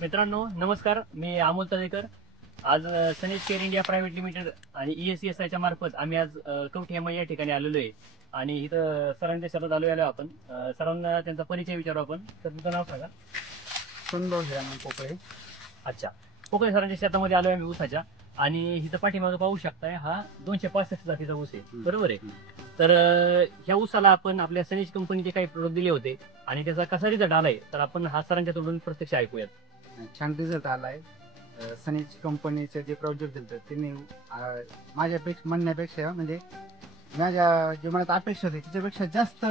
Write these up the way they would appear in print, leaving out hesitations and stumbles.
मित्रांनो नमस्कार, मी अमोल तळेकर. आज सनेज केअर इंडिया प्रायव्हेट लिमिटेड आणि ESCSI च्या मार्फत आम्ही आज कवठे या ठिकाणी आलेलो आहे आणि इथं सरांच्या शेतात आलो आपण. सरांना त्यांचा परिचय विचारू आपण. तर तुमचं नाव सांगा. संतोष हेमंत पोकळे. अच्छा, पोकळे सरांच्या शेतामध्ये आलोय आम्ही ऊसाच्या, आणि इथं पाठीमागे पाहू शकताय हा 265 जातीचा ऊस आहे, बरोबर आहे. तर ह्या ऊसाला आपण आपल्या सनेज कंपनीचे काही प्रोडक्ट दिले होते आणि त्याचा कसा रिझल्ट आलाय तर आपण हा सरांच्या तोंडून प्रत्यक्ष ऐकूयात. छान रिझल्ट आलाय. सनीज कंपनीचे जे प्रोजेक्ट दिले त्यांनी माझ्यापेक्षा म्हणण्यापेक्षा म्हणजे माझ्या जे मनात अपेक्षा होती त्याच्यापेक्षा जास्त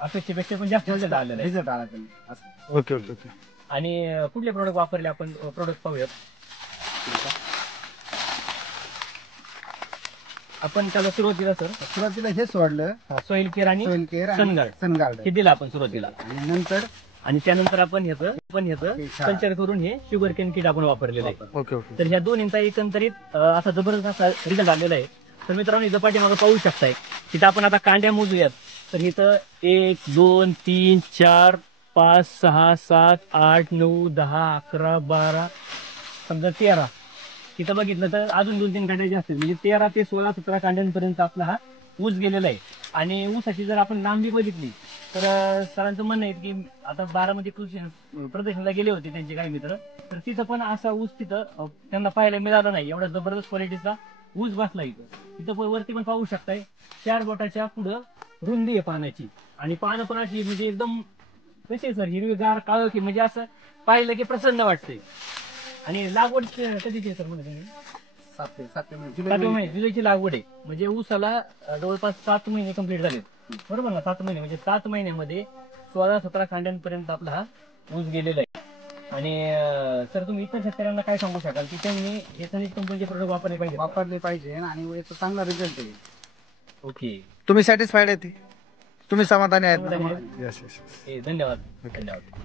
अपेक्षेपेक्षा पण जास्त रिझल्ट आलेला आहे. रिझल्ट आला त्यांनी असं. Okay okay okay. आणि कुठले प्रोडक्ट वापरले आपण, प्रोडक्ट पाहूयात. आपण त्याला सुरुवातीला हे सोडलं सॉइल केअर आणि सोइल केअर सनगार्ड सनगार्ड हे दिलं आपण सुरुवातीला, आणि त्यानंतर आपण ह्याचं कल्चर करून हे शुगर केन किट आपण वापरलेलं आहे. Okay okay. तर ह्या दोन्हींचा एकंदरीत असा जबरदस्त असा रिझल्ट आलेला आहे. तर मित्रांनो इथं पाठीमागं पाहू शकताय. तिथं आपण आता कांड्या मोजूयात. तर इथं 1 2 3 4 5 6 7 8 9 10 11 12 समजा 13. तिथं बघितलं तर अजून 2-3 कांड्या जास्त आहेत, म्हणजे 13 ते 16 17 कांड्यांपर्यंत आपला हा ऊस गेलेला आहे. आणि ऊसाची जर आपण लांबी बघितली तर सरांचं म्हणणं आहे की आता बारामती कृषी प्रदर्शनाला गेले होते त्यांचे काही मित्र, तर तिथं पण असा ऊस तिथं त्यांना पाहायला मिळाला नाही. एवढा जबरदस्त क्वालिटीचा ऊस बसला तिथं पण वरती पण पाहू शकताय 4 बोटाच्या पुढं रुंदी आहे पानाची, आणि पानं पण अशी म्हणजे एकदम कशी सर हिरवीगार काळ की म्हणजे असं पाहिलं की प्रसन्न वाटते. आणि लागवड कधीची आहे सर म्हणजे 7 महिने जुलैची लागवड आहे, म्हणजे ऊसाला जवळपास 7 महिने कंप्लीट झाले, बरोबर ना. 7 महिने म्हणजे 7 महिन्यामध्ये 16-17 कांड्यांपर्यंत आपला हा ऊस गेलेला आहे. आणि सर तुम्ही इतर शेतकऱ्यांना काय सांगू शकाल की त्यांनी हे सनेज कंपनीचे प्रोडक्ट वापरले पाहिजे आणि याचा चांगला रिझल्ट आहे. ओके, तुम्ही सॅटिस्फाईड आहे? तुम्ही समाधानी आहेत? समाधानी आहेत? Yes yes. धन्यवाद.